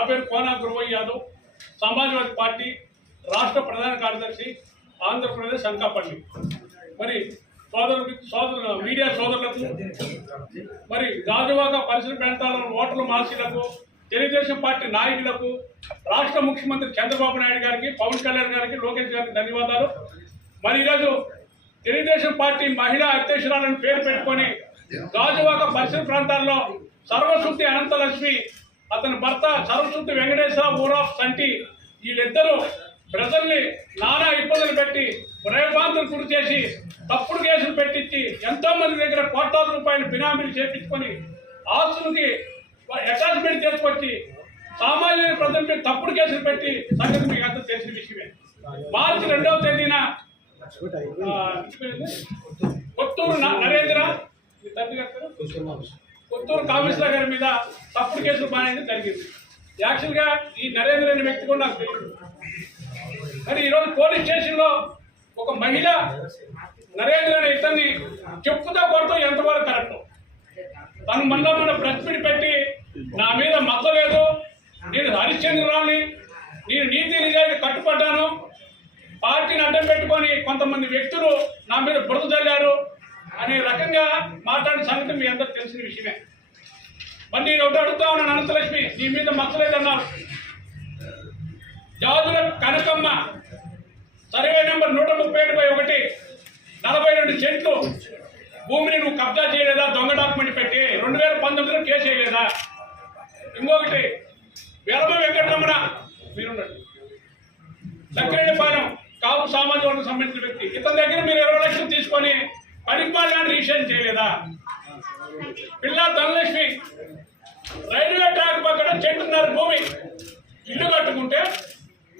నా పేరు కోనా గురువయ్య యాదవ్, సమాజ్వాదీ పార్టీ రాష్ట్ర ప్రధాన కార్యదర్శి, ఆంధ్రప్రదేశ్ అనకాపల్లి. మరి మీడియా సోదరులకు, మరి గాజువాక పరిసర ప్రాంతాల ఓటర్ల మార్చీలకు, తెలుగుదేశం పార్టీ నాయకులకు, రాష్ట్ర ముఖ్యమంత్రి చంద్రబాబు నాయుడు గారికి, పవన్ కళ్యాణ్ గారికి, లోకేష్ గారికి ధన్యవాదాలు. మరి ఈరోజు తెలుగుదేశం పార్టీ మహిళా అధ్యక్షురాలను పేరు పెట్టుకొని గాజువాక పరిసర ప్రాంతాల్లో సర్వశుద్ధి అనంతలక్ష్మి, అతని భర్త సర్వశుద్ధి వెంకటేశ్వర ఊరాఫ్ సంటి, వీళ్ళిద్దరూ ప్రజల్ని నానా ఇబ్బందులు పెట్టి భయభ్రాంతులు గురి చేసి తప్పుడు కేసులు పెట్టించి ఎంతో మంది దగ్గర కోట్లాది రూపాయలు బినామీలు చేపించుకొని ఆస్తులకి అటాచ్మెంట్ చేసుకొచ్చి సామాన్య ప్రజలపై తప్పుడు కేసులు పెట్టి సంగతి మీకు అంతా తెలిసిన విషయమే. మార్చి 2వ తేదీన కొత్తూరు నరేంద్ర కొత్తూరు కామేశ్వర గారి మీద తప్పుడు కేసులు బాగా జరిగింది. యాక్చువల్గా ఈ నరేంద్ర అనే వ్యక్తి కూడా నాకు తెలియదు. మరి ఈరోజు పోలీస్ స్టేషన్లో ఒక మహిళ నరేంద్ర అనే ఇతన్ని చెప్పుతో కొడుతూ ఎంతవరకు కరెక్ట్. తను మన ప్రెస్ మీట్ పెట్టి నా మీద మచ్చలేదు, నేను హరిశ్చంద్రరావుని, నేను నీతి నిజాయితీ కట్టుపడ్డాను, పార్టీని అడ్డం పెట్టుకొని కొంతమంది వ్యక్తులు నా మీద బురద చల్లారు అనే రకంగా మాట్లాడిన సంగతి మీ అందరికి తెలిసిన విషయమే. మరి నేను ఒకటి అడుగుతా ఉన్నాను, అనంతలక్ష్మి నీ మీద మచ్చలేదన్నారు. జాజుల కనకమ్మ సర్వే నెంబర్ 137/1 42 సెంట్లు భూమిని నువ్వు కబ్జా చేయలేదా, దొంగ డాక్యుమెంట్ పెట్టి 2019లో కేసు చేయలేదా? ఇంకొకటి వెలమ వెంకటరమణ మీరున్నాడు, లక్కిరెడ్డిపాలెం కాపు సామాజిక వర్గం సంబంధించిన వ్యక్తి, ఇతని దగ్గర మీరు 20 లక్షలు తీసుకొని పనికిమాలను రిజిస్ట్రేషన్ చేయలేదా? పిల్ల ధనలక్ష్మి రైల్వే ట్రాక్ పక్కన 1.5 భూమి ఇల్లు కట్టుకుంటే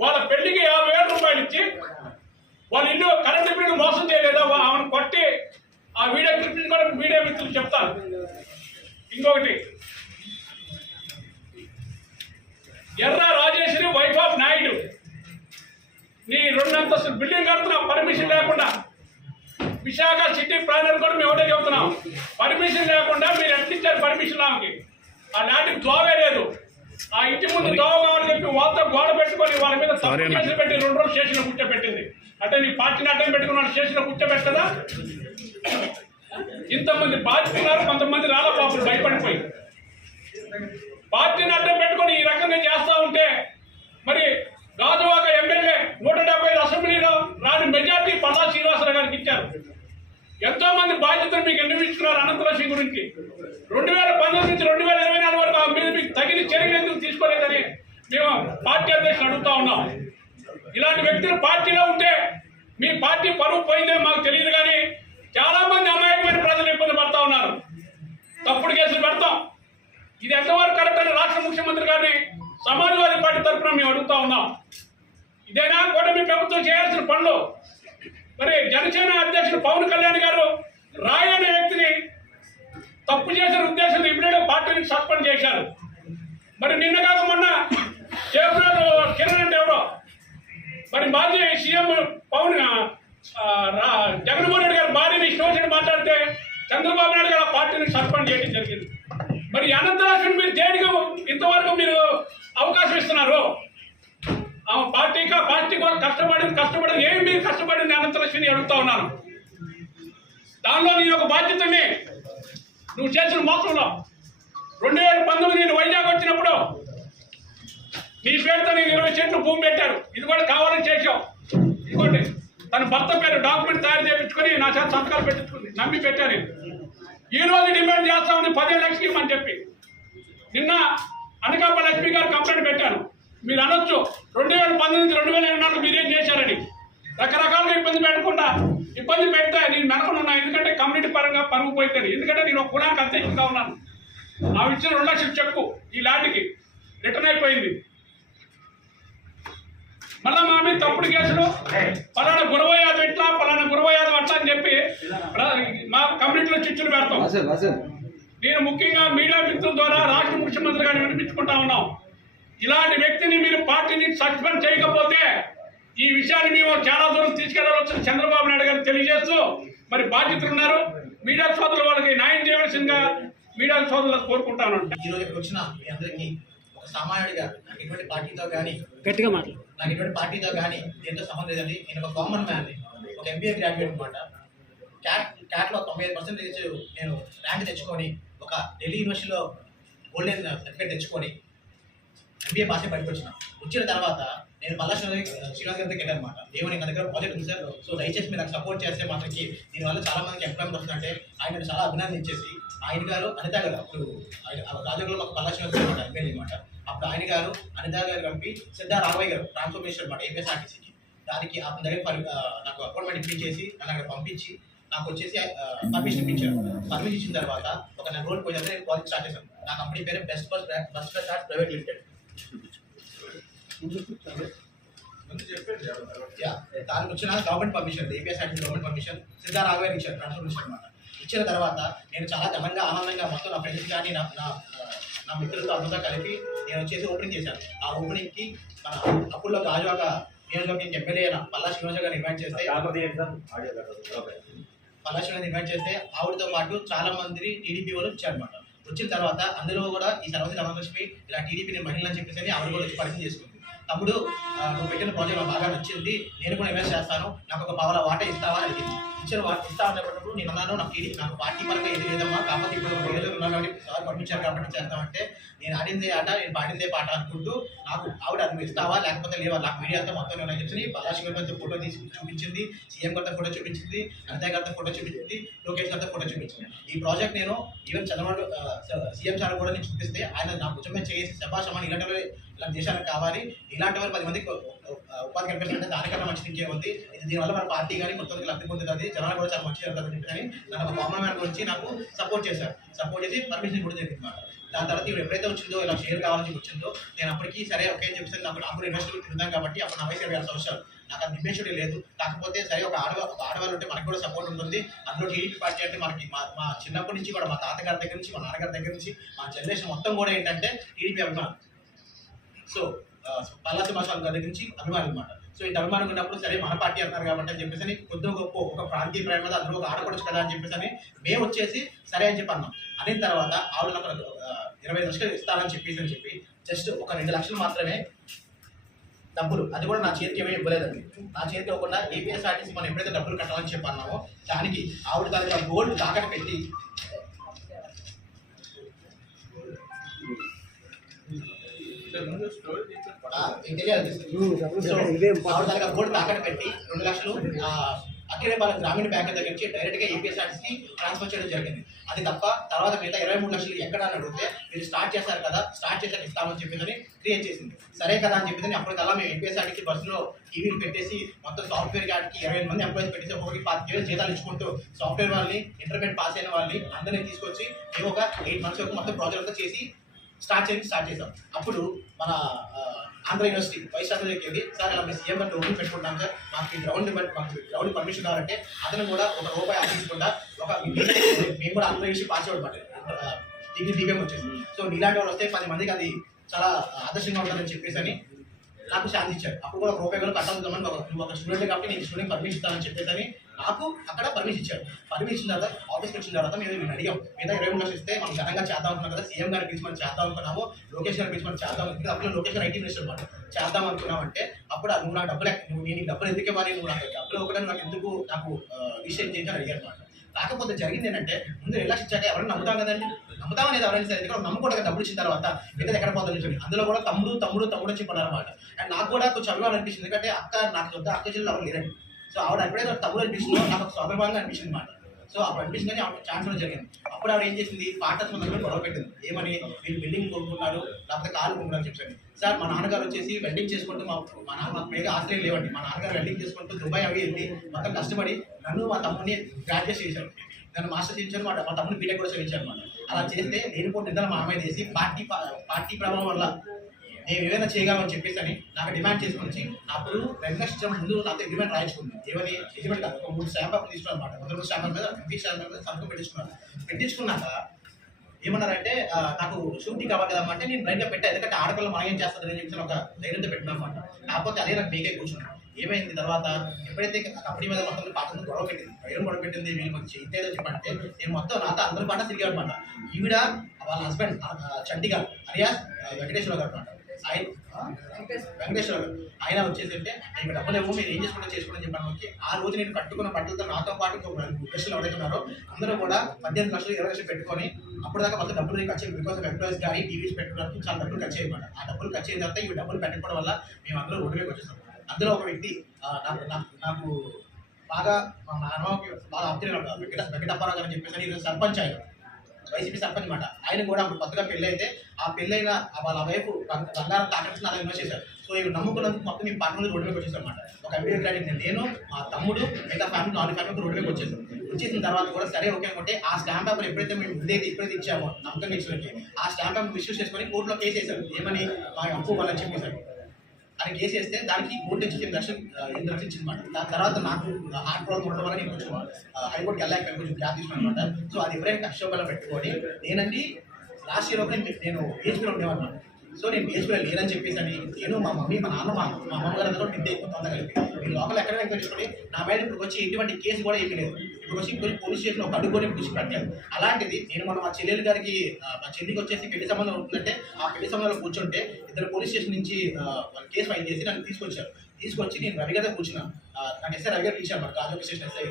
వాళ్ళ పెళ్లికి 50,000 రూపాయలు ఇచ్చి వాళ్ళ ఇల్లు కరెంటు బిల్లు మోసం చేయలేదా? ఆమెను కొట్టి ఆ వీడియో క్లిప్పింగ్ కూడా మీడియా మిత్రులు చెప్తాను. ఇంకొకటి ఎర్ర రాజేశ్వరి వైఫ్ ఆఫ్ నాయుడు, నీ 2 అంతస్తుల బిల్డింగ్ కడుతున్నావు పర్మిషన్ లేకుండా. విశాఖ సిటీ ప్లానర్ కూడా మేము ఒకటే చెబుతున్నాం, పర్మిషన్ లేకుండా మీరు ఎట్లిచ్చారు పర్మిషన్ ఆమెకి? ఆ ల్యాండ్కి దోవే లేదు. ఆ ఇంటి ముందు దోవ కావాలని చెప్పి వాళ్ళతో గోడ పెట్టుకొని వాళ్ళ మీద తప్పుడు కేసులు పెట్టి 2 రోజులు స్టేషన్లో కూర్చోబెట్టింది. అంటే నీ పార్టీని అడ్డం పెట్టుకున్న స్టేషన్లో కూర్చోబెట్టదా? ఇంతమంది బాధితున్నారు, కొంతమంది రాళ్ళపాపులు భయపడిపోయి పార్టీని అడ్డం పెట్టుకొని ఈ రకంగా చేస్తా ఉంటే మరి గాజువాక ఎమ్మెల్యే 170 అసెంబ్లీలో రాని మెజార్టీ పల్లా శ్రీనివాసరావు గారికి ఇచ్చారు. ఎంతో మంది బాధ్యతలు మీకు ఎన్నిపించుకున్నారు అనంతలక్ష్మి గురించి. 2019 నుంచి 2024 వరకు ఆ మీద మీకు తగిన చర్యలు ఎందుకు తీసుకోలేదని మేము పార్టీ అధ్యక్షులు అడుగుతా ఉన్నాం. ఇలాంటి వ్యక్తులు పార్టీలో ఉంటే మీ పార్టీ పరువు పోయిందే మాకు తెలియదు, కానీ చాలా మంది అమాయకమైన ప్రజలు ఇబ్బంది పడతా ఉన్నారు. తప్పుడు కేసులు పెడతాం. ఇది ఎంతవరకు కరెక్ట్ అని రాష్ట్ర ముఖ్యమంత్రి గారిని సమాజ్వాదీ పార్టీ తరఫున మేము అడుగుతా ఉన్నాం. ఇదేనా కూడా మీ ప్రభుత్వం చేయాల్సిన పనులు? మరి జనసేన అధ్యక్షుడు పవన్ కళ్యాణ్ గారు రాయ్ అనే వ్యక్తిని తప్పు చేసిన ఉద్దేశంతో ఇప్పుడే పార్టీని సస్పెండ్ చేశారు. మరి నిన్న కాక మొన్న చేపూరు కిరణ్ అంటే ఎవరో మరి మాజీ సీఎం జగన్మోహన్ రెడ్డి గారు భార్యని ఇష్టం మాట్లాడితే చంద్రబాబు నాయుడు గారు పార్టీని సస్పెండ్ చేయడం జరిగింది. మరి అనంతరాష్ట్రం మీరు దేనిగా ఇంతవరకు మీరు అవకాశం ఇస్తున్నారు? ఆమె పార్టీ కోసం కష్టపడింది ఏమి మీరు కష్టపడింది అనంతలక్ష్మిని అడుగుతా ఉన్నాను. దానిలో నేను ఒక బాధ్యతని నువ్వు చేసిన మోసంలో 2019 నేను వైజాగ్ వచ్చినప్పుడు నీ పేరుతో నేను 20 సెంట్లు భూమి పెట్టారు. ఇది కూడా కావాలని చేశావు. ఇదిగోండి తన భర్త పేరు డాక్యుమెంట్ తయారు చేయించుకొని నా చేత సంతకాలు పెట్టించుకుంది, నమ్మి పెట్టాను. ఈ రోజు డిమాండ్ చేస్తామని 15 లక్షలు ఇవ్వమని చెప్పి నిన్న అనకాపల్లి లక్ష్మి గారు కంప్లైంట్ పెట్టాను. మీరు అనొచ్చు 2019 నుంచి 2024 మీరేం చేశారని. రకరకాలుగా ఇబ్బంది పెడితే నేను మెనకనున్నా, ఎందుకంటే కమ్యూనిటీ పరంగా పరుగు పోయిందని. ఎందుకంటే నేను ఒక కులానికి అధ్యక్షుడిగా ఉన్నాను. ఆ ఇచ్చిన 2 లక్షల చెక్కు ఈ ల్యాండ్కి రిటర్న్ అయిపోయింది. మళ్ళా మా మీద తప్పుడు కేసులు పలానా గురవయాదవ్ ఇట్లా పలానా గురవయాదవ్ అట్లా అని చెప్పి మా కమ్యూనిటీలో చిచ్చులు పెడతాం. నేను ముఖ్యంగా మీడియా మిత్రుల ద్వారా రాష్ట్ర ముఖ్యమంత్రి గారిని వినిపించుకుంటా ఉన్నాం. ఇలాంటి వ్యక్తిని మీరు పార్టీని సస్పెండ్ చేయకపోతే ఈ విషయాన్ని మేము చాలా దూరం తీసుకెళ్లవచ్చు చంద్రబాబు నాయుడు గారికి తెలియజేస్తూ మరి బాధ్యతలు ఉన్నారు. మీడియా సోదరులు వాళ్ళకి న్యాయం చేయవలసిందిగా మీడియా సోదరులకు కోరుకుంటాను. ఈరోజు వచ్చిన మీ అందరికీ ఒక సామాన్యుడిగా నాకు ఎటువంటి పార్టీతో కానీ గట్టిగా మాట్లాడు. నాకు ఎటువంటి పార్టీతో కానీ దీంతో సంబంధం లేదండి. నేను ఒక కామన్ మ్యాన్ని, ఒక ఎంబీఏ గ్రాడ్యుయేట్ అనమాట. క్యాట్లో 95% నేను ర్యాంక్ తెచ్చుకొని ఒక ఢిల్లీ యూనివర్సిటీలో గోల్డెన్ సర్టిఫికేట్ తెచ్చుకొని ఎంబీఏ పాస్ అయి బయటకు వచ్చిన తర్వాత నేను మళ్ళా శ్రీనివాస్ గారి దగ్గరికి వెళ్ళాను అనమాట. ఏమో నా దగ్గర ప్రాజెక్ట్ ఉంది సార్, సో దయచేసి మీరు నాకు సపోర్ట్ చేస్తే మాత్రకి దీనివల్ల చాలా మందికి ఎంప్లాయ్మెంట్ వస్తుందంటే ఆయన చాలా అభినందించేసి ఆయన గారు అనిత గారు అప్పుడు రాజకీయంలో మాకు మళ్ళా శ్రీనివాస్ గారు అయిపోయింది అనమాట. అప్పుడు ఆయన గారు అనిత గారు కలిపి సిద్ధా రాఘవయ్య గారు ట్రాన్స్ఫర్మేషన్ అనమాట ఏపీఎస్ఆర్టీసీకి, దానికి అతని దగ్గర నాకు అపాయింట్మెంట్ ఇప్పించేసి నన్ను అక్కడ పంపించి నాకు వచ్చేసి పర్మిషన్ ఇప్పించారు. పర్మిషన్ ఇచ్చిన తర్వాత ఒక నెల రోజులు పోయిన నేను ప్రాజెక్ట్ స్టార్ట్ చేశాను. నా కంపెనీ పేరు బెస్ట్ స్టార్ట్ ప్రైవేట్ లిమిటెడ్. దానికి వచ్చిన government permission, APSRT government permission Siddha Raghavayya ఇచ్చారు ట్రాన్స్ఫర్మేషన్ అనమాట. ఇచ్చిన తర్వాత నేను చాలా ఘనంగా ఆనందంగా మొత్తం నా ఫ్రెండ్స్ కానీ నా మిత్రులతో అందరితో కలిపి నేను వచ్చేసి ఓపెనింగ్ చేశాను. ఆ ఓపెనింగ్కి మన అప్పుల్లో గాజువాక నియోజకవర్గం ఎమ్మెల్యే అయిన పల్లా శ్రీనివాస్ గారిని ఇన్వైట్ చేస్తే ఇన్వైట్ చేస్తే ఆవిడతో పాటు చాలా మంది టీడీపీ వాళ్ళు వచ్చారనమాట. వచ్చిన తర్వాత అందులో కూడా ఈ సర్వశ్రీ రామలక్ష్మి ఇలా టీడీపీ మహిళ అని చెప్పేసి ఆవిడ కూడా వచ్చి పరిచయం చేసుకుంది. తమ్ముడు నువ్వు పెట్టిన ప్రాజెక్ట్ నాకు బాగా నచ్చింది, నేను కూడా ఇన్వెస్ట్ చేస్తాను, నాకు ఒక పావుల వాటా ఇస్తావా అని అడిగింది. ఇచ్చిన ఇస్తా అన్నప్పుడు నేను అన్నాను నాకు పార్టీ పరంగా ఏది లేదమ్మా, కాకపోతే ఇప్పుడు ప్రజలు ఉన్నాను కాబట్టి సార్ పంపించారు కాబట్టి చేస్తామంటే నేను ఆడిందే ఆట నేను పాడిందే పాట అనుకుంటూ నాకు ఆవిడ నువ్వు ఇస్తావా లేకపోతే లేవా, నాకు మీడియాతో మొత్తం నేను చెప్పి పలాశి గారితో ఫోటో తీసి చూపించింది, సీఎం గారితో ఫోటో చూపించింది, అనిత గారితో ఫోటో చూపించింది, లోకేష్ గారితో ఫోటో చూపించింది. ఈ ప్రాజెక్ట్ నేను ఈవెన్ చంద్రబాబు సీఎం సార్ కూడా నేను చూపిస్తే ఆయన నాకు కొంచెమే చేసి శభాషమని ఇలాంటి దేశానికి కావాలి, ఇలాంటి వారు 10 మందికి ఉపాధి కల్పించాలంటే దానికన్నా మంచిది ఇంకే ఉంది. ఇది దీనివల్ల మన పార్టీ కానీ మొత్తం లబ్ధి పొందుతుంది, జనాలు కూడా చాలా మంచి జరుగుతుంది అని చెప్పి నన్ను ఒక కామన్ మ్యాన్ గురించి నాకు సపోర్ట్ చేశారు. సపోర్ట్ చేసి పర్మిషన్ కూడా జరిగింది అనమాట. దాని తర్వాత ఇవి ఎప్పుడైతే వచ్చిందో ఇలా షేర్ కావాలని వచ్చిందో నేను అప్పటికి సరే ఓకే అని చెప్పేసి నాకు ఇన్వెస్టర్ తిందాం కాబట్టి అప్పుడు నా వయసు 26 సంవత్సరాలు, నాకు అది నిమ్మేషుడే లేదు. కాకపోతే సరే ఒక ఆడవాళ్ళు ఉంటే మనకు కూడా సపోర్ట్ ఉంటుంది. అందులో టీడీపీ పార్టీ అంటే మనకి మా చిన్నప్పటి నుంచి కూడా మా తాతగారి దగ్గర నుంచి మా నాన్నగారి దగ్గర నుంచి మా జనరేషన్ మొత్తం కూడా ఏంటంటే టీడీపీ అభిమానం. సో పల్లా శ్రీనివాస్ గారి దగ్గర నుంచి అభిమానం అనమాట. సో ఈ అభిమానం ఉన్నప్పుడు సరే మన పార్టీ అంటున్నారు కాబట్టి అని చెప్పేసి కొద్దిగా గొప్ప ఒక ప్రాంతీయ ప్రేమ మీద అందులో ఒక ఆడపడచ్చు కదా అని చెప్పేసి మేము వచ్చేసి సరే అని చెప్పి అన్నాం. అనిన తర్వాత ఆవిడ నాకు 20 లక్షలు ఇస్తానని చెప్పి జస్ట్ ఒక 2 లక్షలు మాత్రమే డబ్బులు, అది కూడా నా చేతికి ఏమీ ఇవ్వలేదండి. నా చేతికి ఇవ్వకుండా ఏపీఎస్ఆర్టీసీ మనం ఎప్పుడైతే డబ్బులు కట్టాలని చెప్పి అన్నామో దానికి ఆవిడ దానికి గోల్డ్ తాకట్టు పెట్టి గోల్డ్ తాకట్టు పెట్టి 2 లక్షలు అఖిలపాలెం గ్రామీణ బ్యాంక్ దగ్గర నుంచి డైరెక్ట్గా ఏపీఎస్ఆర్టీసీకి ట్రాన్స్ఫర్ చేయడం జరిగింది. అది తప్ప తర్వాత మిగతా 23 లక్షలు ఎక్కడ అని అడిగితే మీరు స్టార్ట్ చేశారు కదా, స్టార్ట్ చేశాక ఇస్తామని చెప్పేసి క్రియేట్ చేసింది. సరే కదా అని చెప్పేసి అప్పటికల్లా మేము ఏపీఎస్ఆర్టీసీ బస్సులో టీవీలు పెట్టేసి మొత్తం సాఫ్ట్వేర్ గాడికి 25 మంది ఎంప్లాయీస్ పెట్టేసి ఒకరికి 25,000 జీతాలు ఇచ్చుకుంటూ సాఫ్ట్వేర్ వాళ్ళని ఇంటర్మీడియట్ పాస్ అయిన వాళ్ళని అందరినీ తీసుకొచ్చి మేము ఒక 8 మంత్స్ వరకు మొత్తం ప్రాజెక్ట్ అంతా చేసి స్టార్ట్ చేసాం. అప్పుడు మన ఆంధ్ర యూనివర్సిటీ వైస్ ఛాన్సలర్ వెళ్ళి సార్ ఇలా మీ సీఎం గారిని ఓపెన్ పెట్టుకుంటాం సార్, మాకు గ్రౌండ్ పర్మిషన్ కావాలంటే అతను కూడా ₹1 ఆశించకుండా మేము కూడా ఆంధ్ర యూనివర్సిటీ పాస్ అవ్వడం డిగ్రీ డిగ్రీ వచ్చేసి. సో నీలాంటి వాళ్ళు వస్తే 10 మందికి అది చాలా ఆదర్శంగా ఉంటుందని చెప్పేసి నాకు శాంతి ఇచ్చారు. అప్పుడు కూడా ₹1 కూడా కట్టాల్దామని నువ్వు ఒక స్టూడెంట్ కాబట్టి నేను స్టూడెంట్ పర్మిషన్ ఇస్తానని చెప్పేసి నాకు అక్కడ పర్మిషన్ ఇచ్చారు. పర్మిషన్ ఇచ్చిన తర్వాత ఆఫీస్కి వచ్చిన తర్వాత మేము అడిగాం, మిగతా 23 లక్షలు ఇస్తే మనం ఘనంగా చేద్దాం అనుకున్నాం కదా, సీఎం గారి పిలిచి మనం చేద్దాం అనుకున్నాము, లోకేష్ గారి పిలిచి మనం చేద్దాం అనుకుంటే అప్పుడు లోకేష్ గారు ఐటీ మినిస్టర్ అనమాట. చేద్దాం అనుకున్నామంటే అప్పుడు నువ్వు నాకు నేను డబ్బులు ఎందుకే మరి నువ్వు నాకు డబ్బులు ఒకటే నాకు ఎందుకు నాకు విషయం చేయించాలని అడిగారు అనమాట. కాకపోతే జరిగింది ఏంటంటే ముందు 2 లక్షలు ఇచ్చాక ఎవరైనా నమ్ముతాం కదండి, నమ్ముతామనేది ఎవరైనా సరే ఎందుకంటే నమ్ముకోవడానికి డబ్బులు ఇచ్చిన తర్వాత మిగతా ఎక్కడ పోతుందని చెప్పి అందులో కూడా తమ్ముడు చెప్పారు అనమాట. అండ్ నాకు కూడా కొంచెం అభిమానం అనిపించింది, ఎందుకంటే అక్క చెల్లెలు ఎవరు లేరండి. సో ఆవిడ ఎప్పుడైతే తమ్ముడు అనిపిస్తుందో నాకు ఒక స్వభావంగా అనిపించింది అనమాట. సో అప్పుడు అనిపించింది కానీ ఆవిడ ఛాన్స్ జరిగింది. అప్పుడు ఆవిడ ఏం చేసింది, పార్ట్నర్స్ దగ్గర గొడవ పెట్టింది. ఏమని మీరు బిల్డింగ్ కొనుక్కున్నారు లేకపోతే కారు కొనుక్కున్నారు చెప్పండి సార్. మా నాన్నగారు వచ్చేసి వెల్డింగ్ చేసుకుంటూ మా నాన్న మాకు మేగా ఆశ్రయం లేవండి, మా నాన్నగారు వెల్డింగ్ చేసుకుంటూ దుబాయ్ అవి వెళ్ళి మొత్తం కష్టపడి నన్ను మా తమ్ముడిని గ్రాడ్యుయేట్ చేశారు, నన్ను మాస్టర్ చేయించారు, మా తమ్ముడిని బీటెక్ కూడా చేయించారు అనమాట. అలా చేస్తే లేనిపోతే నిద్ర మా అమ్మాయి చేసి పార్టీ ప్రభావం వల్ల నేను ఏదైనా చేయగలమని చెప్పేసి నాకు డిమాండ్ చేసుకుని అప్పుడు వెంకటేశ్వర ముందు నాతో అగ్రిమెంట్ రాయించుకుంది. ఏమని అగ్రిమెంట్ కాదు, ఒక 3 స్టాంప్ తీసుకున్నాను అనమాట. మొదటి స్టాంప్ మీద సంతకం పెట్టించుకున్నాక ఏమన్నారంటే నాకు షూటింగ్ కావాలి కదమ్మంటే నేను రైట్గా పెట్టాను, ఎందుకంటే ఆడపిల్ల మనం ఏం చేస్తుంది అని చెప్పి ఒక ధైర్యంతో పెట్టినా అనమాట. కాకపోతే అదే నాకు మీకే కూర్చున్నాను. ఏమైంది తర్వాత ఎప్పుడైతే కంపెనీ మీద మొత్తం పాత్ర గొడవ పెట్టింది, గొడవ పెట్టింది, వీళ్ళు మాకు చేయలేదు చెప్పంటే నేను మొత్తం నాతో అందరి పాట తిరిగాడు అనమాట. ఈవిడ వాళ్ళ హస్బెండ్ చంటి గారు అలియాస్ వెంకటేశ్వర గారు అనమాట. ఆయన వెంకటేశ్వర గారు ఆయన వచ్చేసి అంటే నేను డబ్బులు ఏమో మీరు ఏం చేసుకోండి చెప్పాను. ఓకే, ఆ రోజు నేను కట్టుకున్న బట్టలతో నాతో పాటు గెస్టులు ఎవరైతున్నారో అందరూ కూడా 18 లక్షలు 20 లక్షలు పెట్టుకొని అప్పుడు దాకా మొత్తం డబ్బులు ఖర్చు అయ్యి బికాస్ ఎంప్లాయీస్ కానీ టీవీస్ పెట్టుకోవడానికి చాలా డబ్బులు ఖర్చు అయ్యమాట. ఆ డబ్బులు ఖర్చు అయిన తర్వాత ఇవి డబ్బులు పెట్టుకోవడం వల్ల మేము అందరూ రోడ్డు మీదకి వచ్చేస్తాం. అందులో ఒక వ్యక్తి నాకు బాగా మా నాన్నకి బాగా ఆప్తున్నారు వెంకటప్పారావు గారు అని చెప్పేసి ఈరోజు సర్పంచ్ ఆయన, వైసీపీ సర్పంచ్ అనమాట. ఆయన కూడా అప్పుడు కొత్తగా పెళ్ళి అయితే ఆ పెళ్ళైన వాళ్ళ వైపు బంగారం తాకట్టు అలా ఇన్వెస్ట్ చేశారు. సో ఇవి నమ్ముకున్నందుకు మొత్తం మేము పార్టీ రోడ్డు మీద వచ్చేసాం అనమాట. ఒక ఎంబీఏ గ్రాడ్యుయేట్ నేను, మా తమ్ముడు, మిగతా ఫ్యామిలీ 4 ఫ్యామిలీకి రోడ్డు మీద వచ్చేసాం. వచ్చేసిన తర్వాత కూడా సరే ఓకే అనుకుంటే ఆ స్టాంప్ పేపర్ ఎప్పుడైతే మేము ఎప్పుడైతే ఇచ్చామో నమ్మకంగా ఇచ్చినట్టు ఆ స్టాంప్ పేపర్ మిస్యూజ్ చేసుకొని కోర్టులో కేసు వేశారు. ఏమని మా అప్పు వాళ్ళని చెప్పేశారు. అని కేసు వేస్తే దానికి కోర్టు నుంచి 8 లక్షలు ఇచ్చిందన్నమాట. దాని తర్వాత నాకు హార్ట్ ప్రాబ్లం ఉండడం వల్ల నేను కొంచెం హైకోర్టుకి వెళ్ళాక కొంచెం గ్యాప్ తీసుకున్నాను అనమాట. సో అది ఎవరైనా కష్టపడాలి పెట్టుకొని నేనండి లాస్ట్ ఇయర్ నేను బీహెచ్పీలో ఉండేవాళ్ళమాట. సో నేను బీహెచ్పీలో లేనని చెప్పేసి అని నేను మా మమ్మీ మా నాన్న మా అమ్మగారు అందరూ కూడా నిద్ర ఎక్కువ కలిపి నేను లోకల్ ఎక్కడైనా ఎంక్వైరీ చేసుకొని నా మీద ఇప్పుడు వచ్చి ఎటువంటి కేసు కూడా ఏమీ లేదు. ఇప్పుడు వచ్చి పోలీస్ స్టేషన్ ఒక అడుగు కూడా పిలిచి పెట్టలేదు. అలాంటిది నేను మన మా చెల్లెలు గారికి మా చెల్లికి వచ్చేసి పెళ్లి సంబంధం ఉంటుందంటే ఆ పెళ్లి సంబంధంలో కూర్చుంటే ఇద్దరు పోలీస్ స్టేషన్ నుంచి వాళ్ళు కేసు ఫైల్ చేసి నన్ను తీసుకొచ్చి నేను రవి గారు కూర్చున్నాను. నాకు ఎస్ఐ రవి గారు పిలిచాను అనమాట. రాజోగ స్టేషన్ ఎస్ఐ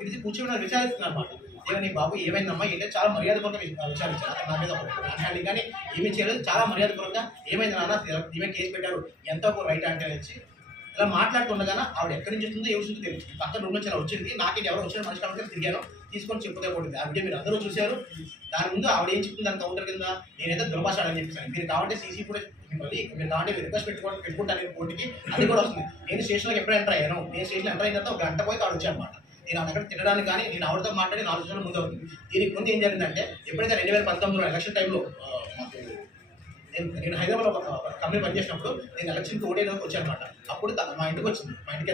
పిలిచి కూర్చొని నాకు విచారిస్తున్నాను అనమాట. ఏమని బాబు ఏమైందమ్మా ఏంటంటే చాలా మర్యాదపూర్వకంగా విచారించారు. నా మీద మాట్లాడి కానీ ఏమీ చేయలేదు, చాలా మర్యాదపూర్వకంగా ఏమైంది నాన్న ఏమైనా కేసు పెట్టారు ఎంత రైట్ అంటే వచ్చి ఇలా మాట్లాడుతుండగా ఆవిడ ఎక్కడి నుంచి వస్తుందో ఎవరు తెలియదు. పక్కన రూమ్ నుంచి అలా వచ్చింది. నాకేంటి ఎవరు వచ్చిన మనిషి కాబట్టి తిరిగాను తీసుకొని చెప్పుదే పడింది. ఆ వీడియో మీరు అందరూ చూశారు. దాని ముందు ఆవిడ ఏం చెప్తుంది దాని కౌంటర్ కింద నేనైతే దుర్భాషాడని చెప్పేసాను. మీరు కావాలంటే సీసీ ఫుటేజ్ మీరు కావాలంటే రిక్వెస్ట్ పెట్టుకుంటాను కోర్టుకి, అది కూడా వస్తుంది. నేను స్టేషన్లోకి ఎప్పుడు ఎంటర్ అయ్యాను, నేను స్టేషన్ ఎంటర్ అయిన తర్వాత ఒక గంట పోయి ఆవిడ వచ్చాను అనమాట. నేను అక్కడ తినడానికి కానీ నేను ఆవిడతో మాట్లాడి 4 రోజుల ముందు అవుతుంది. దీనికి ముందు ఏం జరిగిందంటే ఎప్పుడైతే 2019 ఎలక్షన్ టైంలో మాకు నేను హైదరాబాద్లో కంపెనీ పనిచేసినప్పుడు నేను ఎలక్షన్కి ఓడేలోకి వచ్చాను అనమాట. అప్పుడు మా ఇంటికి వచ్చింది. మా ఇంటికి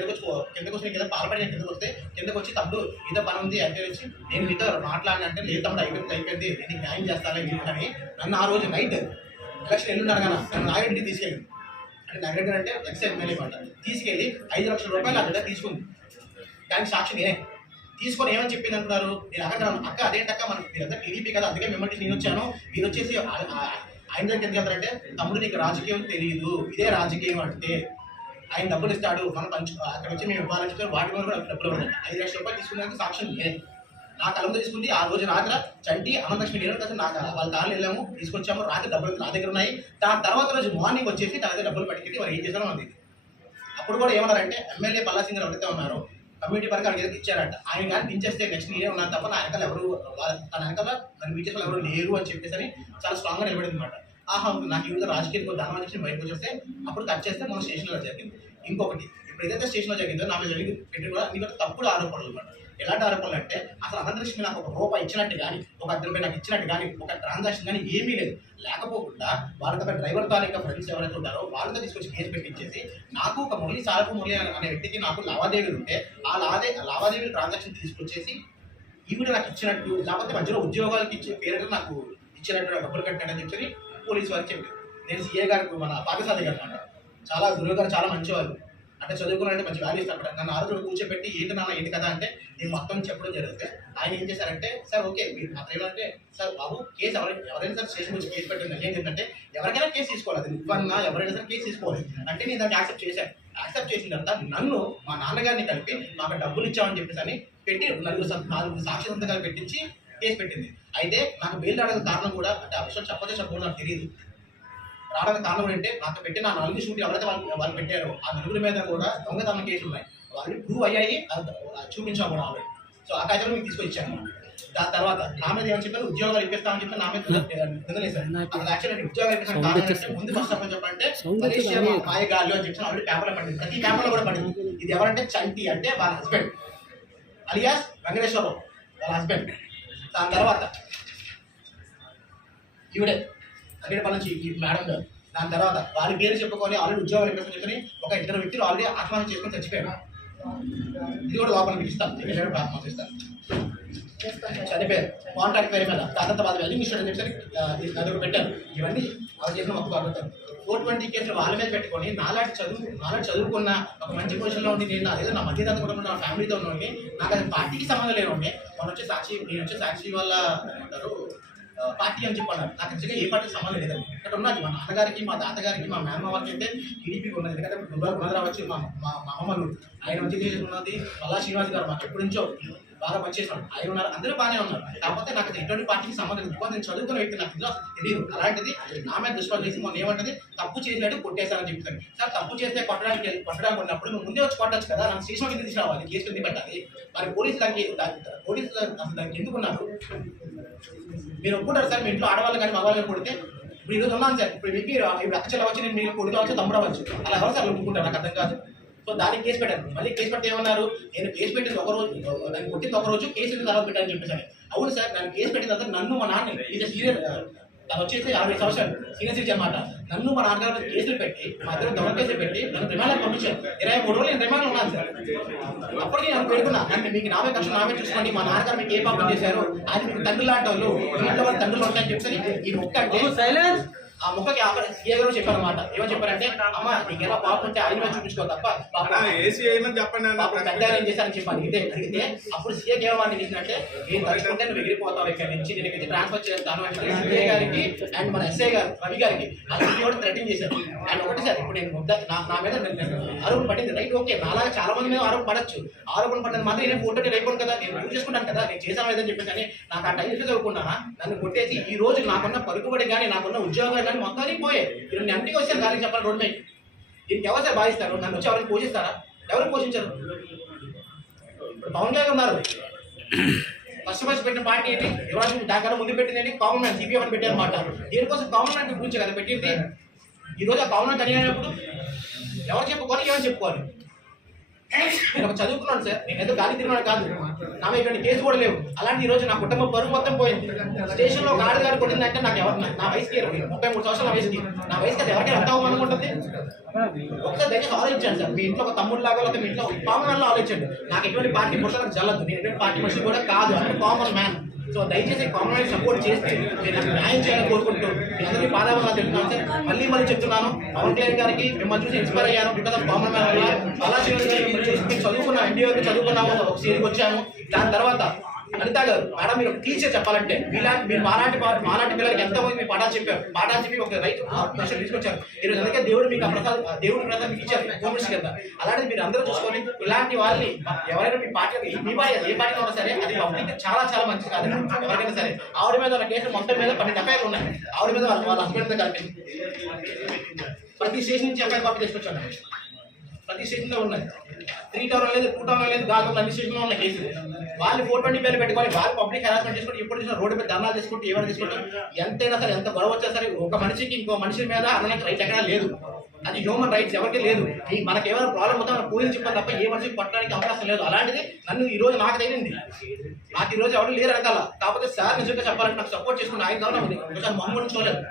కిందకు వచ్చి కింద పాల్పడి కిందకు వస్తే కిందకు వచ్చి తమ్ముడు ఏదో పని ఉంది అంటే వచ్చి నేను మీతో మాట్లాడినంటే లేదు తమ్ముడు అయిపోయింది నేను న్యాయం చేస్తానే మీరు అని నన్ను ఆ రోజు నైట్ ఎలక్షన్ ఎల్లుంటారు కదా నన్ను నాగరెడ్డి తీసుకెళ్ళింది. అంటే నాగరెడ్డి అంటే ఎక్స్ ఎమ్మెల్యే మాట తీసుకెళ్ళి 5 లక్షల రూపాయలు అక్కడ తీసుకుంది. దానికి సాక్షి నేనే తీసుకొని ఏమని చెప్పింది అంటున్నారు. నేను అక్కడ అక్క అదేంటక్క మనకి మీరంతా టీడీపీ కదా అందుకే మిమ్మల్ని నేను వచ్చాను, మీరు వచ్చేసి ఆయన దగ్గర ఎందుకు వెళ్తారంటే తమ్ముడు నీకు రాజకీయం తెలియదు, ఇదే రాజకీయం అంటే ఆయన డబ్బులు ఇస్తాడు మనం అక్కడ వచ్చి మేము ఇవ్వాలని చెప్పి వాటి మీద కూడా డబ్బులు ఉన్నాయి. 5 లక్షల రూపాయలు తీసుకునేందుకు సాక్ష్యం నేనే. నా కలంతో తీసుకుంది. ఆ రోజు రాత్రి చంటి అనంతలక్ష్మి నేను కలిసి నాకు వాళ్ళ కార్లు వెళ్ళాము తీసుకొచ్చాము. రాత్రి డబ్బులు నా దగ్గర ఉన్నాయి. దాని తర్వాత రోజు మార్నింగ్ వచ్చేసి తన దగ్గర డబ్బులు పట్టుకెళ్ళి వారు ఏం చేశారో అంది. అప్పుడు కూడా ఏమన్నారంటే ఎమ్మెల్యే పల్లా సింగ్ ఎవరైతే ఉన్నారో కమ్యూనిటీ పరంగా అడిగేది ఇచ్చారంట. ఆయన కానీ దించేస్తే నెక్స్ట్ నేనే ఉన్నాను తప్ప నా వెనకాల ఎవరు తన వెనకాల నన్ను బీచ్ వాళ్ళు ఎవరు లేరు అని చెప్పేసి చాలా స్ట్రాంగ్గా నిలబడింది అనమాట. ఆహా నాకు ఈ విధంగా రాజకీయ దాని నుంచి బయటకు వచ్చేస్తే అప్పుడు కట్ చేస్తే మన స్టేషన్లో జరిగింది. ఇంకొకటి ఇప్పుడు ఏదైతే స్టేషన్లో జరిగిందో నా మీద పెట్టి కూడా అన్ని కూడా తప్పుడు ఆరోపణలు అనమాట. ఎలాంటి ఆరోపణలు అంటే అసలు అనంతలక్ష్మి నాకు ఒక రూపాయి ఇచ్చినట్టు కానీ ఒక 10 రూపాయలు నాకు ఇచ్చినట్టు కానీ ఒక ట్రాన్సాక్షన్ కానీ ఏమీ లేదు. లేకపోకుండా వాళ్ళతో డ్రైవర్ తాలూకా ఫ్రెండ్స్ ఎవరైతే ఉంటారో వాళ్ళతో తీసుకొచ్చి కేసు పెట్టించేసి నాకు ఒక మురళి అనే వ్యక్తికి నాకు లావాదేవీలు ఉంటే ఆ లావాదేవీలు ట్రాన్సాక్షన్ తీసుకొచ్చేసి ఈవిడ నాకు ఇచ్చినట్టు లేకపోతే మధ్యలో ఉద్యోగాలకు ఇచ్చే పేరు నాకు ఇచ్చినట్టు డబ్బులు కట్టాడని చెప్పి పోలీసు వారికి చెప్పారు. నేను సీఏ గారికి మన పాకిస్తాన్ గారు అనమాట. చాలా గురువు గారు చాలా మంచివాళ్ళు. అంటే చదువుకున్నారంటే మంచి వాల్యూ ఇస్తాను. నన్ను 6 రోజులు కూర్చోబెట్టి ఏంటి నాన్న ఏంటి కదా అంటే నేను మొత్తం చెప్పడం జరిగితే ఆయన ఏం చేశారంటే సార్ ఓకే మీరు అతను ఏమంటే సార్ బాబు కేసు ఎవరైనా సార్ స్టేషన్ వచ్చి కేసు పెట్టింది ఏంటంటే ఎవరికైనా కేసు తీసుకోవాలి. అది ఇవ్వన్నా ఎవరైనా సరే కేసు తీసుకోవాలి అంటే నేను దాన్ని యాక్సెప్ట్ చేశాను. యాక్సెప్ట్ చేసిన తర్వాత నన్ను మా నాన్నగారిని కలిపి మాకు డబ్బులు ఇచ్చామని చెప్పేసి అని పెట్టి 4 సాక్షి సంతకాలు పెట్టించి కేసు పెట్టింది. అయితే నాకు బెయిల్ రావడానికి కారణం కూడా అంటే ఆ విషయం చెప్పకూడదు నాకు తెలియదు. రావడానికి కారణం ఏంటంటే నాకు పెట్టిన 4 షూట్లు ఎవరైతే వాళ్ళు పెట్టారో ఆ 4 మీద కూడా దొంగతనం కేసులు ఉన్నాయి. వాళ్ళు ప్రూవ్ అయ్యాయి చూపించాం కూడా ఆల్రెడీ. సో ఆ కాగితాలు మీకు తీసుకొని ఇచ్చాను. దాని తర్వాత నా మీద ఏమని చెప్పారు ఉద్యోగాలు ఇప్పిస్తామని చెప్పి నా మీద నిందలేశారు. అసలు యాక్చువల్లీ ఉద్యోగాలు ఇప్పిస్తాను కారణం ముందు ఫస్ట్ ఆఫ్ చెప్పంటే మాయగాళ్ళు అని చెప్పి ఆల్రెడీ పేపర్లో పడింది. ప్రతి పేపర్లో కూడా పడింది. ఇది ఎవరంటే చంటి అంటే వాళ్ళ హస్బెండ్ అలియాస్ వెంకటేశ్వరరావు వాళ్ళ హస్బెండ్. దాని తర్వాత ఈవిడే అక్కడ నుంచి ఈ మేడం గారు. దాని తర్వాత వాళ్ళ పేరు చెప్పుకొని ఆల్రెడీ ఉద్యోగాలు ఇప్పిస్తామని చెప్పని ఒక 2 వ్యక్తులు ఆల్రెడీ ఆత్మహత్య చేసుకొని చచ్చిపోయారు. ఇది కూడా లోపల మీకు ఇస్తాను ఆత్మహత్య ఇస్తాను. చనిపోయారు కాంట్రాక్ట్ పేరు మీద కాదంతా బాధ వెళ్ళి మిషన్ అని చెప్పి అదొక పెట్టారు. ఇవన్నీ అవి చేసిన మొక్క బాగుంటారు. 420 కేసులు వాళ్ళ మీద పెట్టుకొని నాలాంటి చదువుకున్న ఒక మంచి పొజిషన్లో ఉండి నేను ఏదో నా మధ్యతరగతి కుటుంబం నా ఫ్యామిలీతో ఉన్నోడిని నాకు అది పార్టీకి సంబంధం లేనుండే నేను వచ్చే సాక్షి వాళ్ళ ఏమంటారు పార్టీ అని చెప్పన్నారు. నాకు నిజంగా ఏ పార్టీకి సంబంధం లేదండి. ఇక్కడ ఉన్నది మా నాన్నగారికి మా తాతగారికి మా మేనమ్మ వాళ్ళకి అయితే టీడీపీ ఉన్నది. ఎందుకంటే గుండ్రా వచ్చి మా అమ్మమ్మలు ఆయన వచ్చి ఉన్నది మల్లా శ్రీనివాస్ గారు మాకు ఎప్పటి నుంచో బాగా పనిచేసాడు. ఆయన ఉన్నారు, అందరూ బాగానే ఉన్నారు. కాకపోతే నాకు ఎటువంటి పార్టీకి సంబంధం లేదు. నేను చదువుకున్న వ్యక్తి నాకు ఇందులో తెలియదు. అలాంటిది నా మీద దృష్టిలో చేసి మొన్న ఏమంటది తప్పు చేసినట్టు కొట్టేశారని చెప్తాను. సార్ తప్పు చేస్తే కొట్టడానికి ఉన్నప్పుడు నువ్వు ముందే వచ్చి కొట్టచ్చు కదా, నన్ను స్టేషన్ కింద తీసుకురావాలి, కేసు కింద పెట్టాలి. మరి పోలీసులు అసలు దానికి ఎందుకున్నారు? మీరు ఒప్పుకుంటారు సార్ మీ ఇంట్లో ఆడవాళ్ళు కానీ మగవాళ్ళు కొడితే? ఇప్పుడు ఈరోజు ఉన్నాను సార్, ఇప్పుడు మీకు అక్కచెల్ల వచ్చి నేను మీరు కొడుకు అవచ్చు తమ్ముడు అవ్వచ్చు, అలా ఎవరు సార్ ఒప్పుకుంటారు? నాకు అర్థం కాదు. సో దానికి కేసు పెట్టాను. మళ్ళీ కేసు పెడితే ఏమన్నారు, నేను కేసు పెట్టింది ఒకరోజు, దాన్ని కొట్టింది ఒకరోజు, కేసు తర్వాత పెట్టాలని చెప్పేసాను. అవును సార్, నన్ను కేసు పెట్టిన తర్వాత నన్ను మా నాన్న ఇది సీనియర్ తను వచ్చేసి 60 సంవత్సరాలు సీనియర్ సిటిజన్ అన్నమాట. నన్ను మా నాన్నగారు కేసులు పెట్టి మా ఇద్దరు దొంగ కేసులు పెట్టి నన్ను రిమాండ్ పంపించారు. 23 రోజులు నేను రిమాండ్లో ఉన్నాను సార్. అప్పటికి నేను పెడుకున్నా, నన్ను మీకు నామే కష్టం నామే చూసుకోండి, మా నాన్నగారు మీకు ఏ పాపం చేశారు, ఆయన మీకు తండ్రి లాంటి వాళ్ళు ఇంట్లో వాళ్ళ తండ్రులు ఉంటాయని చెప్పి ఈ మొక్క అంటే ఆ ముక్కకి సీఏ గారు చెప్పారన్నమాట. ఏమని చెప్పారంటే, అమ్మ నీకు ఎలా పాపం ఉంటే ఆయన చూపించుకో తప్ప పెద్ద ఏం చేశారని చెప్పి అడిగితే అప్పుడు సీఏకి ఏమని చేసినట్టే, నేను తలుచుకుంటే నువ్వు ఎగిరిపోతావు ఇక్కడ నుంచి, నేను ఇక్కడ ట్రాన్స్ఫర్ చేస్తాను అంటే సీఏ గారికి అండ్ మన ఎస్ఐ గారు రవి గారికి కూడా థ్రెటింగ్ చేశారు. అండ్ ఒకటి సార్, ఇప్పుడు నేను నా మీద ఆరోపణ పడింది రైట్, ఓకే, నాలాగా చాలా మంది మీద ఆరోపణ పడచ్చు. ఆరోపణ పడినది మాత్రం నేను ఫోటో రైపోను కదా, నేను ప్రూవ్ చేసుకుంటాను కదా, నేను చేశాను లేదని చెప్పేసి అని నాకు ఆ టైం చదువుకున్నానా, నన్ను కొట్టేసి ఈ రోజు నాకున్న పలుకుబడి కానీ నాకున్న ఉద్యోగాలు కానీ మొత్తం పోయే. ఇప్పుడు నేను అన్నిటికీ వచ్చాను కానీ చెప్పాలి రోడ్ మీద. దీనికి ఎవరు సార్ భావిస్తారు? నన్ను వచ్చి ఎవరిని పోషిస్తారా? ఎవరు పోషించారు? ఇప్పుడు పవన్ కళ్యాణ్ ఉన్నారు, ఫస్ట్ పెట్టిన పార్టీ ఏంటి, ఎవరైనా దానికన్నా ముందు పెట్టింది ఏంటి, కామన్ మ్యాన్ సిపిఎం అని పెట్టారు అన్నమాట. దీనికోసం కామన్ మ్యాన్ గురించి కదా పెట్టింది. ఈరోజు ఆ కామన్ మ్యాన్ కలిగినప్పుడు ఎవరు చెప్పుకోవాలి, ఎవరు చెప్పుకోవాలి? నేను ఒక చదువుకున్నాను సార్, నేను ఏదో గాలి తిరిగినాను కాదు, నా మీద ఇటువంటి కేసు కూడా లేవు. అలాంటి ఈ రోజు నా కుటుంబం పరుగు మొత్తం పోయింది. స్టేషన్లో ఒక ఆడగారు కొట్టిందంటే నాకు ఎవరు, నా వయసుకి 33 సంవత్సరాల నా వయసుకి అది ఎవరికైనా ఎంత అవ్వాలనుకుంటుంది? ఒకసారి దయచేసి ఆలోచించండి సార్. మీ ఇంట్లో ఒక తమ్ముడు లాగా లేకపోతే మీ ఇంట్లో కామన్ మ్యాన్లో ఆలోచించండి. నాకు ఎటువంటి పార్టీ పుస్తకం జల్లద్దు, నేను ఎటువంటి పార్టీ మనిషి కూడా కాదు, అంటే కామన్ మ్యాన్. సో దయచేసి కామన్ మ్యాన్ సపోర్ట్ చేస్తే నేను నాకు న్యాయం చేయాలని కోరుకుంటూ మీ అందరికీ పాదాభాలు చెప్తున్నాను సార్. మళ్ళీ చెప్తున్నాను, పవన్ కళ్యాణ్ గారికి మిమ్మల్ని చూసి ఇన్స్పైర్ అయ్యాను. బికాస్ ఆఫ్ కామన్ మ్యాన్ వల్ల అలా చూసి చదువుకున్నాం, ఎన్డీఓకి చదువుకున్నాము, ఒక సీట్కి వచ్చాము. దాని తర్వాత అనిత గారు, మేడం మీరు టీచర్ చెప్పాలంటే మీరు మాలాంటి పిల్లలకి ఎంతమంది మీ పాఠాలు చెప్పి ఒక రైతు తీసుకొచ్చారు. ఈరోజు అందుకే దేవుడు మీకు దేవుడు ప్రసాద్ మీకు ఇచ్చారు హోమ్ మినిస్టర్ కింద. అలాంటిది మీరు అందరూ చూసుకొని ఇలాంటి వాళ్ళని ఎవరైనా మీ పార్టీ ఏ పార్టీలో ఉన్నా సరే అది పబ్లిక్ చాలా చాలా మంచిది కాదు. ఎవరికైనా సరే ఆవిడ మీద ఉన్న కేసులు మొత్తం మీద 12 ఎఫ్ఐఆర్లు ఉన్నాయి. ఆవిడ మీద వాళ్ళ హస్బెండ్ మీద కలిపి ప్రతి స్టేషన్ నుంచి ఎఫ్ఐఆర్ కాపీ తీసుకొచ్చాను. ప్రతి స్టేషన్లో ఉన్నాయి. 3 టౌన్ లేదు, 2 టౌన్ లేదు, దాదాపు అన్ని స్టేషన్లో ఉన్న కేసులు. వాళ్ళు 420 పేర్లు పెట్టుకొని వాళ్ళు పబ్లిక్ హెరాస్మెంట్ చేసుకుంటే ఎప్పుడు చూసినా రోడ్డు మీద ధర్నాలు చేసుకుంటే ఏమైనా తీసుకుంటే ఎంతైనా సరే ఎంత గొడవ వచ్చా సరే ఒక మనిషికి ఇంకో మనిషి మీద అనడానికి రైట్ ఎక్కడా లేదు. అది హ్యూమన్ రైట్స్ ఎవరికి లేదు. మనకి ఏమైనా ప్రాబ్లం ఉంటే మనం పోలీసు చెప్పాలి తప్ప ఏ మనిషికి పట్టడానికి అవకాశం లేదు. అలాంటిది నన్ను ఈ రోజు నాకు తగిలింది. నాకు ఈ రోజు ఎవరు లేరు అనకాల. కాకపోతే సార్ నిజంగా చెప్పాలంటే నాకు సపోర్ట్ చేసుకుని ఆయన కావాలి ఒకసారి మమ్మల్ని చూడలేదు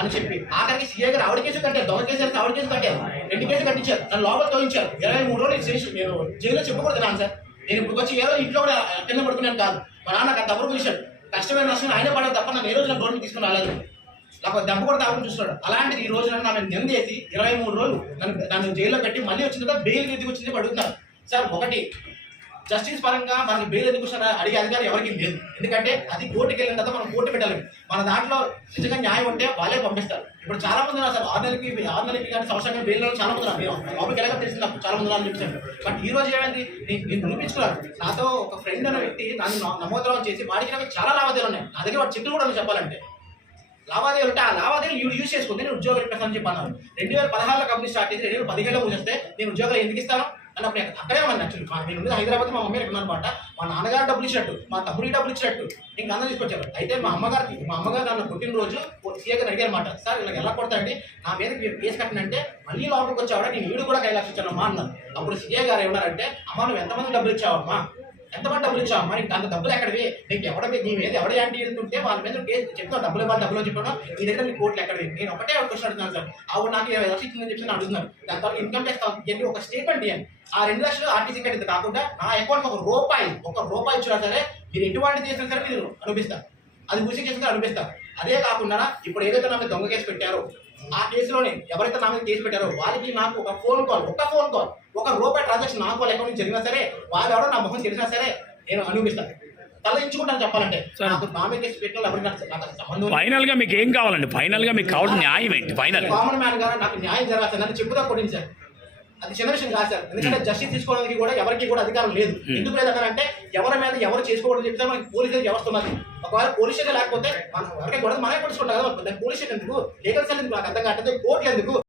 అని చెప్పి ఆఖరికి సీఏ గారు ఆవిడ కేసు కట్టారు, దొంగ కేసు ఆవిడ కేసు కట్టారు, 2 కేసులు కట్టించారు, నన్ను లోపల తోయించారు. 23 రోజులు నేను జైల్లో చెప్పకూడదు నాన్న సార్. నేను ఇప్పుడు వచ్చి ఏదో ఇంట్లో కూడా కింద పడుకున్నాను కాదు. మా నాన్న నాకు తప్పుడు పిలిచాడు, కష్టమైన నష్టం ఆయన పడదు తప్ప నన్ను ఏ రోజు రోడ్డు తీసుకుని రాలేదు. నాకు దెబ్బ కూడా తాగడం చూస్తున్నాడు. అలాంటిది ఈ రోజు నన్ను నిందేసి 23 రోజులు నన్ను జైల్లో పెట్టి మళ్ళీ వచ్చిన తర్వాత బెయిల్ ఎందుకు వచ్చింది అడుగుతున్నారు. సార్ ఒకటి జస్టిస్ పరంగా మనకి బెయిల్ ఎందుకు వస్తారా అడిగే అధికారం ఎవరికి లేదు. ఎందుకంటే అది కోర్టుకి వెళ్ళిన తర్వాత మనం కోర్టు పెట్టాలి. మన దాంట్లో నిజంగా న్యాయం ఉంటే వాళ్ళే పంపిస్తారు. ఇప్పుడు చాలా మంది ఉన్నారు సార్, 6 నెలలకి కానీ సంవత్సరంగా బెయిల్ చాలా మంది ఉన్నారు. బాబుకి ఎలాగ తెలిసింది నాకు చాలా మంది అని చెప్పారు. బట్ ఈ రోజు ఏమైంది, నేను నిరూపించుకున్నాను. నాతో ఒక ఫ్రెండ్ అనే వ్యక్తి నన్ను నమోదరం చేసి వాడికి నాకు చాలా లావాదేవీలు ఉన్నాయి. నా దగ్గర వాడు చెట్లు కూడా చెప్పాలంటే లావాదేవీలు ఉంటే ఆ లావాదేవీలు యూజ్ చేసుకుంటే నేను ఉద్యోగాలు ఇప్పిస్తానని చెప్పాను. 2016లో కంపెనీ స్టార్ట్ చేసి 2015లో మూసేస్తే నేను ఉద్యోగాలు ఎందుకు ఇస్తాను అన్నప్పుడు అక్కడే ఉన్నాను. యాక్చువల్లీ నేను ఉండేది హైదరాబాద్, మా మమ్మీ ఎక్కడ అనమాట. మా నాన్నగారు డబ్బులు ఇచ్చినట్టు, మా తమ్ముడికి డబ్బులు ఇచ్చినట్టు ఇంకా అందరూ తీసుకొచ్చారు. అయితే మా అమ్మగారు నన్ను పుట్టినరోజు సీఏ గారు అడిగారు అనమాట, సార్ ఇలా ఎలా కొడతారండి, నా మీద కేసు కట్టినంటే మళ్ళీ లోపలికి వచ్చావాడ నేను వీడు కూడా 5 లక్షలు ఇచ్చానమ్మా అన్నారు. అప్పుడు సీఏ గారు ఏమన్నారంటే, అమ్మ నువ్వు ఎంతమంది డబ్బులు ఇచ్చావమ్మా, ఎంతమంది డబ్బులు ఇచ్చావమ్మా, నీకు అంత డబ్బులు ఎక్కడివి, నీకు నీ మీద ఎవడ యాంటీ వెళ్తుంటే వాళ్ళ మీద కేసు చెప్తావు, డబ్బులు ఇవ్వాలి డబ్బులు చెప్పడం నీ దగ్గర నీ కోర్టులు ఎక్కడివి. నేను ఒకటే క్వశ్చన్ అడుగుతున్నాను సార్, ఆవిడ నాకు 20 లక్షలు ఇచ్చిందని చెప్పి అడుగుతున్నారు. దాని తర్వాత ఇన్కమ్ ట్యాక్స్ ఒక స్టేట్మెంట్ ఇవ్వండి. ఆ 2 లక్షలు ఆర్టీసీ కట్టింది కాకుండా నా అకౌంట్ ఒక రూపాయి ఇచ్చినా సరే మీరు ఎటువంటి చేసినా సరే మీరు అనిపిస్తారు, అది మూసి కేసుగా అనిపిస్తారు. అదే కాకుండా ఇప్పుడు ఏదైతే నా మీద దొంగ కేసు పెట్టారో ఆ కేసులోనే ఎవరైతే నా మీద కేసు పెట్టారో వాళ్ళకి నాకు ఒక ఫోన్ కాల్ ₹1 ట్రాన్సాక్షన్ నా వాళ్ళ అకౌంట్ నుంచి జరిగినా సరే వాళ్ళు ఎవరో నా మొహం తెలిసినా సరే నేను అనిపిస్తాను, తలదించుకుంటాను. చెప్పాలంటే నాకు నా మీద కేసు పెట్టిన ఎవరికి నాకు సంబంధం. ఫైనల్ గా మీకు ఏం కావాలండి? ఫైనల్ గా మీకు కావాల్సిన న్యాయం ఏంటి? ఫైనల్ కామన్ మ్యాన్ గారు నాకు న్యాయం జరగాలి, నన్ను చెప్పుదా కొట్టింది సార్. అది చిన్న విషయం కాదు సార్, ఎందుకంటే జస్టిస్ తీసుకోవడానికి కూడా ఎవరికి కూడా అధికారం లేదు. ఎందుకు లేదంటే ఎవరి మీద ఎవరు చేసుకోవడం చెప్తే మనకి పోలీసులు వ్యవస్థ ఉన్నది. ఒకవేళ పోలీస్ స్టేషన్ లేకపోతే మనం ఎవరికి కూడా మనమే పడుచుకుంటాం కదా, పోలీస్ స్టేషన్ ఎందుకు, లీగల్ సెల్ ఎందుకు నాకు అర్థం కావట్లేదు, కోర్టులు ఎందుకు.